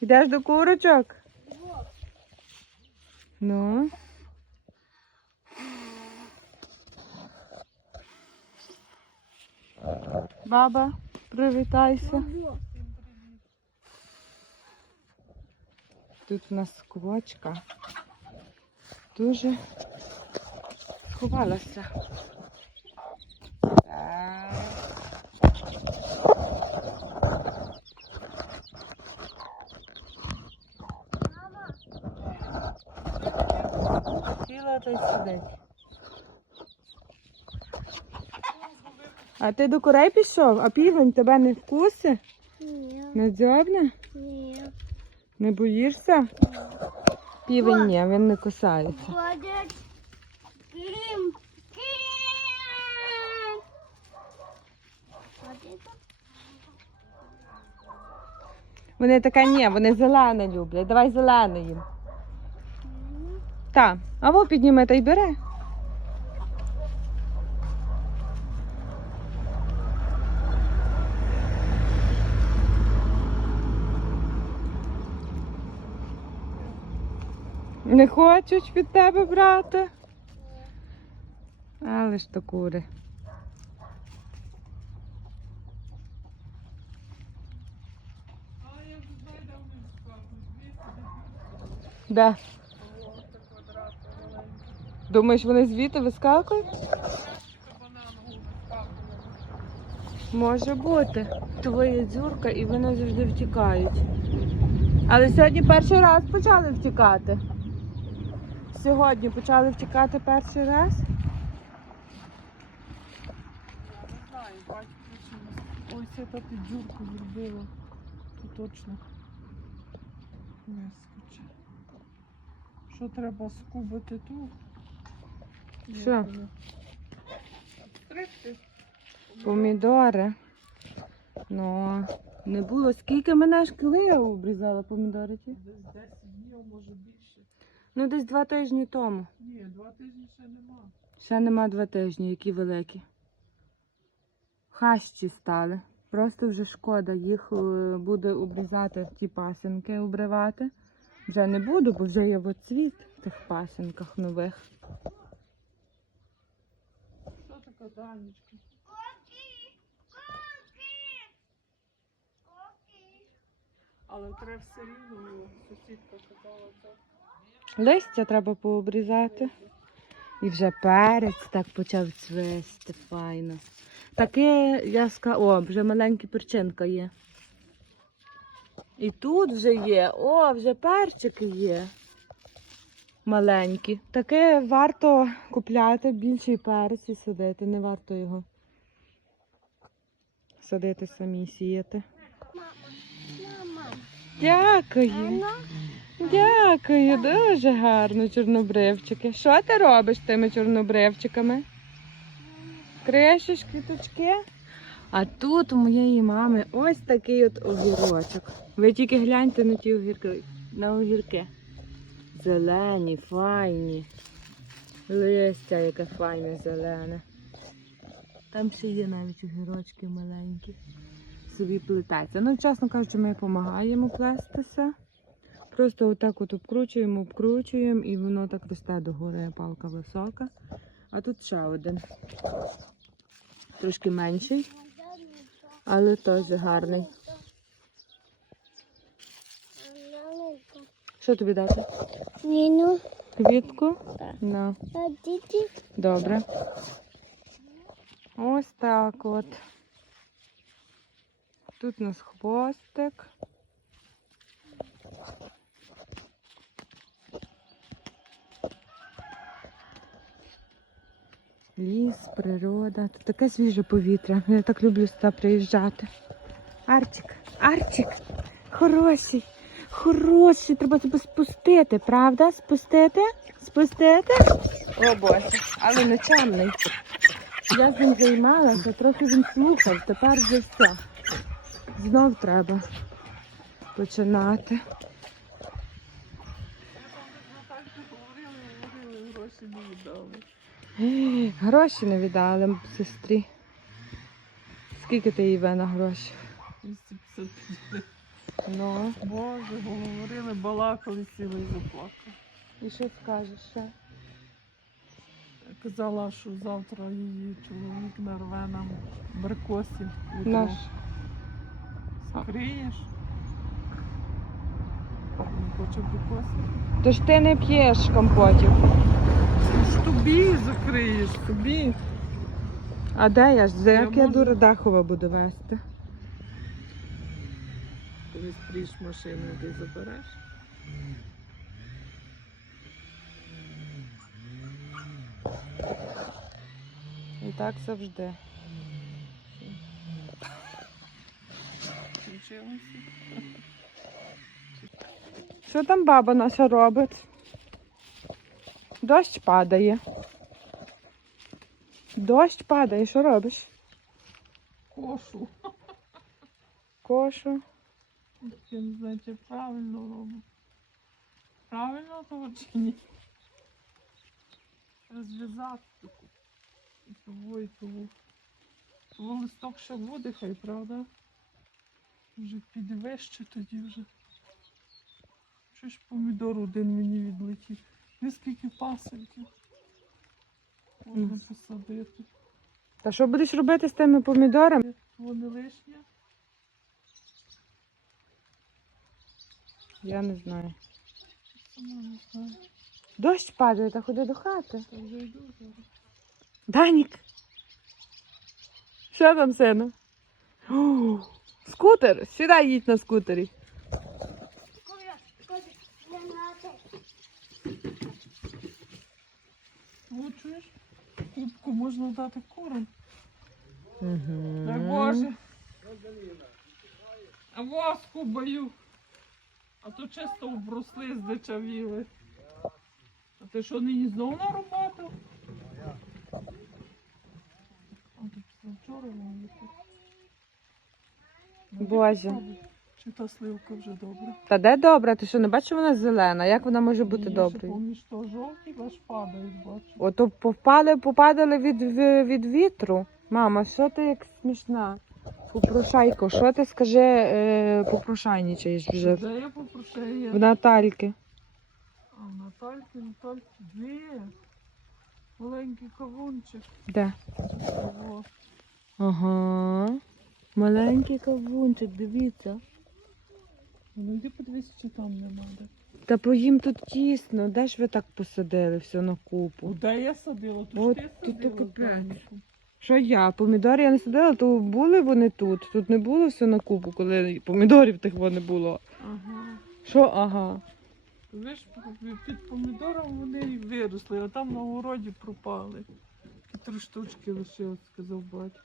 Йдеш до курочок? Ну. Баба, привітайся. Тут у нас квочка. Дуже сховалася. Та й сидить. А ти до курей пішов, а півень тебе не вкуси? Ні, Не дзьобне? ні. Не боїшся? Півень ні, він не кусається. Ходять. Вони така ні, вони зелене люблять. Давай зелене їм. Так, а во підніме та й бере. Не хочуть від тебе брати. Але ж то кури. Де? Думаєш, вони звідти вискакують? Може бути. Твоя дзюрка і вони завжди втікають. Але сьогодні перший раз почали втікати. Сьогодні почали втікати перший раз. Не знаю, батько чомусь. Ой, це та ти дзюрку зробила. То точно вискоче. Що треба скубити ту? Що? Помідори. Ну, не було. Скільки мене ж коли обрізала помідори? Десь 10 днів, може більше. Ну, десь два тижні тому. Ні, два тижні ще нема. Ще нема два тижні, які великі. Хащі стали. Просто вже шкода, їх е, буде обрізати ті пасинки, обривати. Вже не буду, бо вже є оцвіт в тих пасинках нових. Така Данечка? Але треба все рівно його. Сусідка казала, так. Листя треба пообрізати. І вже перець так почав цвісти файно. Таке я ска... О, вже маленька перчинка є. І тут вже є. О, вже перчики є. Маленькі. Таке варто купляти більший перець і садити. Не варто його садити самі сіяти. Дякую. Дякую, дуже гарно, чорнобривчики. Що ти робиш тими чорнобривчиками? Кришиш квіточки? А тут у моєї мами ось такий от огірочок. Ви тільки гляньте на ті огірки, на огірки. Зелені, файні. Листя яке файне зелене. Там ще є навіть огірочки маленькі. Собі плететься. Ну, чесно кажучи, ми допомагаємо плестися. Просто отак от обкручуємо, обкручуємо і воно так росте догори, палка висока. А тут ще один. Трошки менший, але теж гарний. Що тобі дати? Ніну, Квітку? Так. На. діти? Добре. Ось так от. Тут у нас хвостик. Ліс, природа. Тут таке свіже повітря. Я так люблю сюди приїжджати. Арчик, Арчик, хороший, хороший. Треба тебе спустити, правда? Спустити? Спустити? О Боже, але не чемний. Я з ним займалася, трохи він слухав, тепер вже все. Знов треба починати. Гроші не віддали. Гроші сестрі. Скільки ти їй вина грошей? 250 Ну, Боже, говорили, балакали, сіли і заплакали. і що скажеш ще? Казала, що завтра її чоловік нарве нам беркосів. Наш. Скриєш? Не хоче беркосів. Тож ти не п'єш компотів. Ж тобі закриєш, тобі. А де я ж? За Я як я можу. дура Дахова буду вести? Коли стріж машину, ти забереш. І так завжди. Що там баба наша робить? Дощ падає. Дощ падає, що робиш? Кошу. Кошу. Я не знаю, чи правильно робимо. Правильно того чи ні? Розв'язати таку. І того, і того. Того листок ще буде, хай, правда? Вже піде вище тоді вже. Що ж помідор один мені відлетів? Ви скільки пасенків можна посадити. Та що будеш робити з тими помідорами? Вони лишні. Я не знаю. Сама не знаю. Дощ падає, та ходи до хати. Данік. Що там, сину? Скутер, сідай їдь на скутері. Чуєш? Кубку можна дати курам. Угу. Дай Боже. А воску бою. А то чисто обросли, здичавіли. А ти що нині знов на роботу? А після вчора Боже. Чи та сливка вже добра? Та де добра? Ти що не бачиш, вона зелена? Як вона може бути доброю? Поміж то жовті аж падають, бачу. Ото повпали, попадали від, в- від вітру. Мама, що ти як смішна? Попрошайко, що ти скажи, е, попрошайничаєш вже Де я попрошу? в Натальки? А в Натальки, Натальки дві. Маленький кавунчик. Де? Ого. Ага. Маленький кавунчик, дивіться. Ну йди подивись, чи там не треба. Та по їм тут тісно, де ж ви так посадили все на купу? Де я садила? Тут От ти тут садила. капець. Що я? Помідори я не садила, то були вони тут. Тут не було все на купу, коли помідорів тих во не було. Ага. Що ага? Ви ж під помідором вони і виросли, а там на городі пропали. І три штучки лишилось, сказав батько.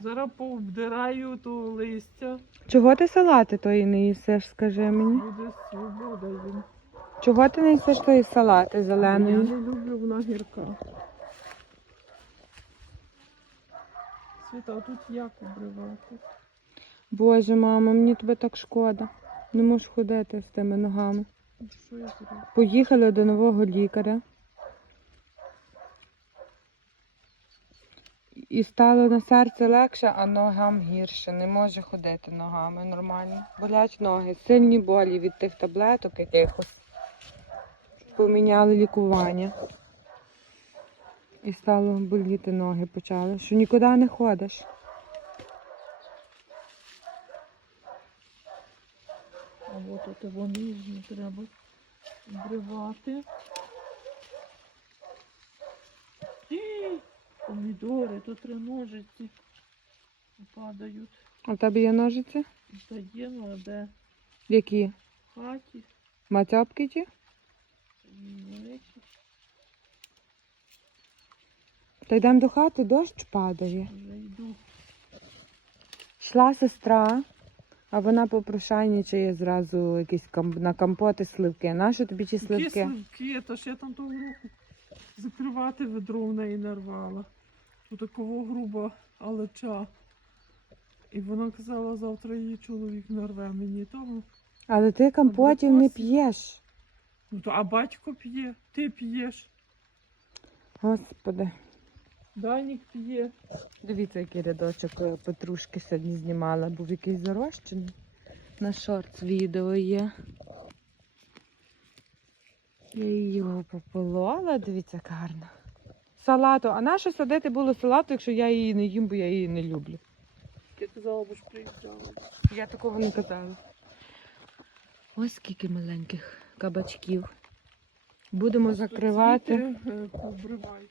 Зараз пообдираю то листя, Чого ти салати тої не їсиш, скажи мені? буде свобода їм. Чого ти не їсиш тої салати Я не люблю вона гірка. Світа, а тут як обривати? Боже, мама, мені тебе так шкода. Не можу ходити з тими ногами. Що я зроблю? Поїхали до нового лікаря. І стало на серце легше, а ногам гірше. Не може ходити ногами нормально. Болять ноги, сильні болі від тих таблеток якихось. Поміняли лікування. І стало боліти ноги почали, що нікуди не ходиш. А от от вони треба обривати. Помідори, тут три ножиці падають. А в тебе є ножиці? Та є, ну а де? Які? В хаті. Мацьопки ті? Великі. Та йдемо до хати, дощ падає. Йшла сестра, а вона попрошайничає зразу якісь кам- на компоти сливки. Нащо тобі ті Які сливки? сливки, та ж я там того року закривати ведро в неї нарвала. Тут такого груба алеча. І вона казала, завтра її чоловік нарве мені того. Але ти компотів не п'єш. Ну то а батько п'є, ти п'єш, Господи. Данік п'є. Дивіться, який рядочок е, петрушки сьогодні знімала, був якийсь зарощений. На шорт відео є. Я його пополола, дивіться, яка гарна. Салату. А на що садити було салату, якщо я її не їм, бо я її не люблю. Я казала, бо ж приїжджала. Я такого не казала. Ось скільки маленьких кабачків. Будемо закривати. Е, Побривай.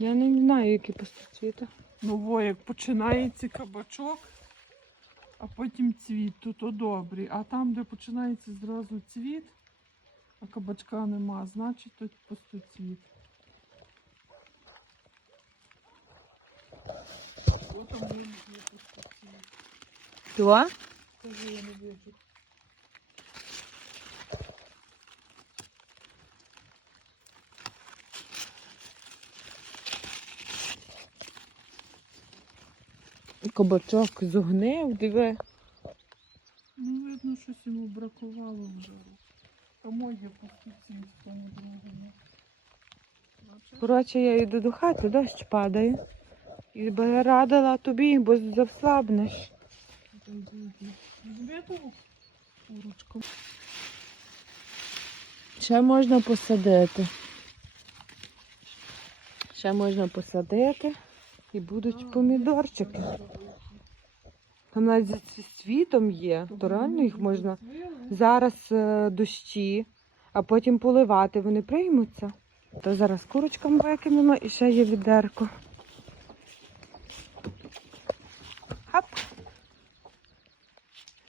Я не знаю, які постоцвіти. Ну, во, як починається кабачок, а потім цвіт, то то добрий. А там, де починається зразу цвіт, а кабачка нема, значить тут пустоцвіт. О, там є пустоцвіт. То? Кажу, я не вижу. Кабачок зогнив, диви. Ну, видно, щось йому бракувало вже. А моє пустоцвіт в тому другому. Коротше, я йду до хати, дощ падає. І би я радила тобі, бо завслабнеш. Курочку. Ще можна посадити. Ще можна посадити і будуть помідорчики. Там навіть з світом є, то реально їх можна зараз е, дощі, а потім поливати, вони приймуться. То зараз курочкам викинемо і ще є відерко. Хап.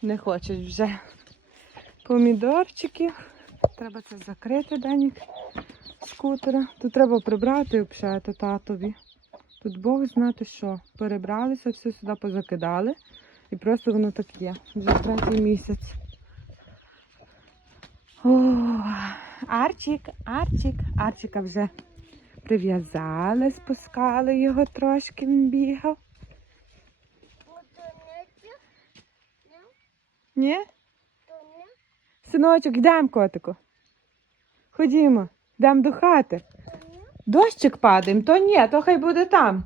Не хочуть вже помідорчиків. Треба це закрити, Данік, скутера. Тут треба прибрати взагалі татові. Тут Бог знати що. Перебралися, все сюди позакидали. І просто воно так є. Вже третій місяць. О, Арчик, Арчик, Арчика вже прив'язали, спускали його трошки, він бігав. Ні? Синочок, йдемо, котику. Ходімо, йдемо до хати. Дощик падає, то ні, то хай буде там.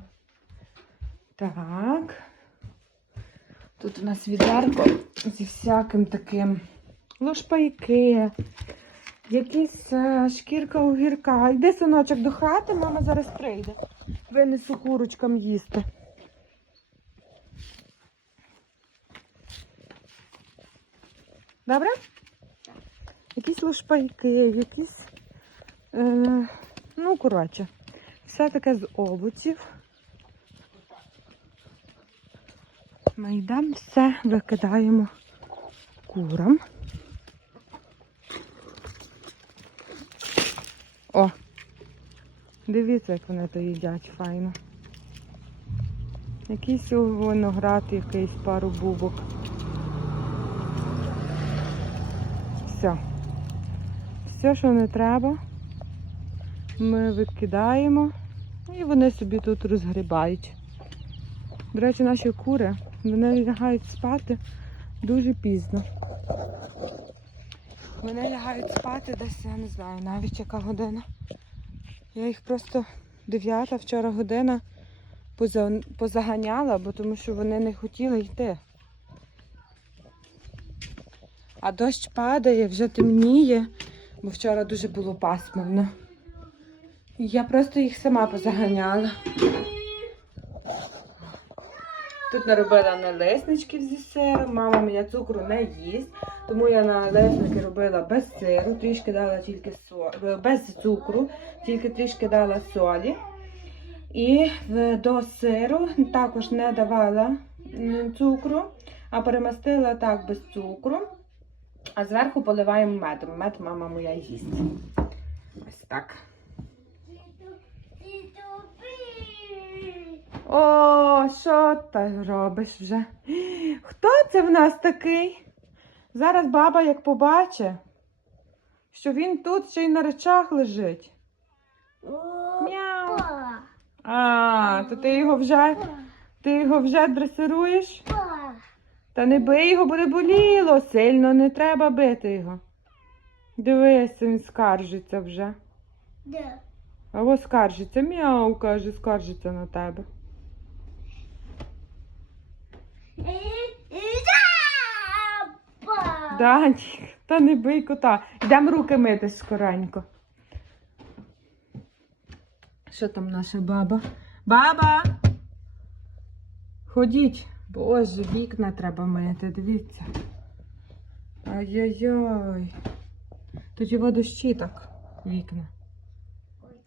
Так. Тут у нас відерко зі всяким таким лошпайки, якісь е, шкірка огірка. Йди, синочок, до хати, мама зараз прийде. Винесу курочкам їсти. Добре? Якісь лошпайки, якісь. Е, ну, коротше, все таке з овочів. Ми йдемо все, викидаємо курам. О! Дивіться, як вони то їдять файно. Якийсь виноград, якийсь пару бубок. Все. Все, що не треба, ми викидаємо і вони собі тут розгрібають. До речі, наші кури, вони лягають спати дуже пізно. Вони лягають спати десь, я не знаю, навіть яка година. Я їх просто дев'ята вчора година позаганяла, бо тому що вони не хотіли йти. А дощ падає, вже темніє, бо вчора дуже було пасмурно. Я просто їх сама позаганяла. Тут наробила налисничків зі сиром. Мама моя цукру не їсть, тому я налисники робила без сиру, трішки дала тільки со... без цукру, тільки трішки дала солі. І до сиру також не давала цукру, а перемастила так без цукру. А зверху поливаємо медом. Мед мама моя їсть. Ось так. О, що ти робиш вже? Хто це в нас такий? Зараз баба як побачить, що він тут ще й на речах лежить. Мяу. А, то ти його вже, ти його вже дресируєш? Та не бий його, буде боліло сильно, не треба бити його. Дивись, він скаржиться вже. Де? А ось скаржиться, мяу, каже, скаржиться на тебе. Данік, та не бий кота. Йдемо руки мити скоренько. Що там наша баба? Баба! Ходіть. Боже, вікна треба мити, дивіться. Ай-яй-яй. Тут його дощі вікна.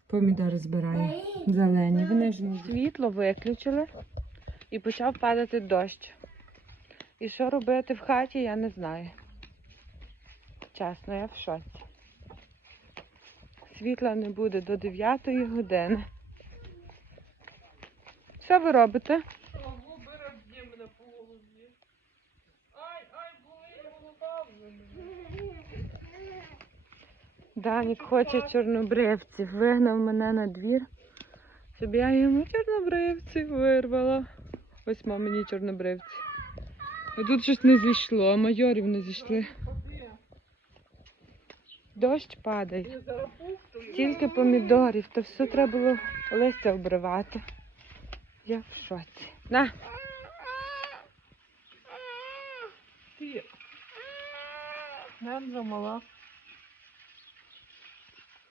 Помідори збираю. Зелені. Вони ж світло виключили і почав падати дощ. І що робити в хаті, я не знаю. Чесно, я в шоці. Світла не буде до 9 години. Що ви робите? Данік хоче чорнобривців. Вигнав мене на двір, щоб я йому чорнобривців вирвала. Ось мама мені чорнобривці. А тут щось не зійшло, а майорів не зійшли. Дощ падає. Стільки помідорів, то все треба було листя обривати. Я в шоці. На, Ти. Ненза мала.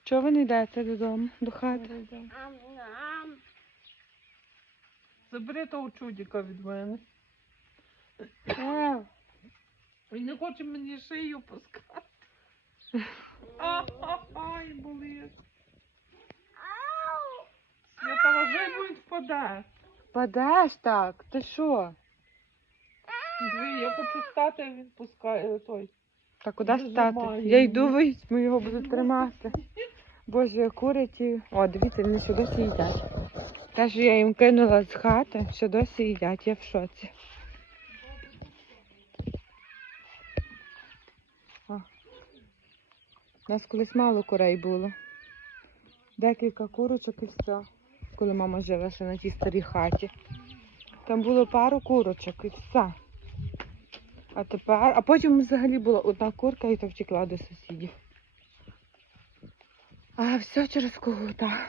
чого ви не йдете додому, до хати? Забери того чудіка від мене. Е, Він не хоче мені шию пускати. Ай, болить. Свята вважай, він впаде. Падеш так, ти що? Дві, я хочу стати, а він пускає той. Та куди Дуже стати? маю. Я йду візьму, його буду тримати. Боже, куриті. О, дивіться, вони ще досі їдять. Те, що я їм кинула з хати, ще досі їдять, я в шоці. У нас колись мало курей було. Декілька курочок і все. Коли мама жила ще на тій старій хаті. Там було пару курочок і все. А тепер, а потім взагалі була одна курка і то втекла до сусідів. А все через когута.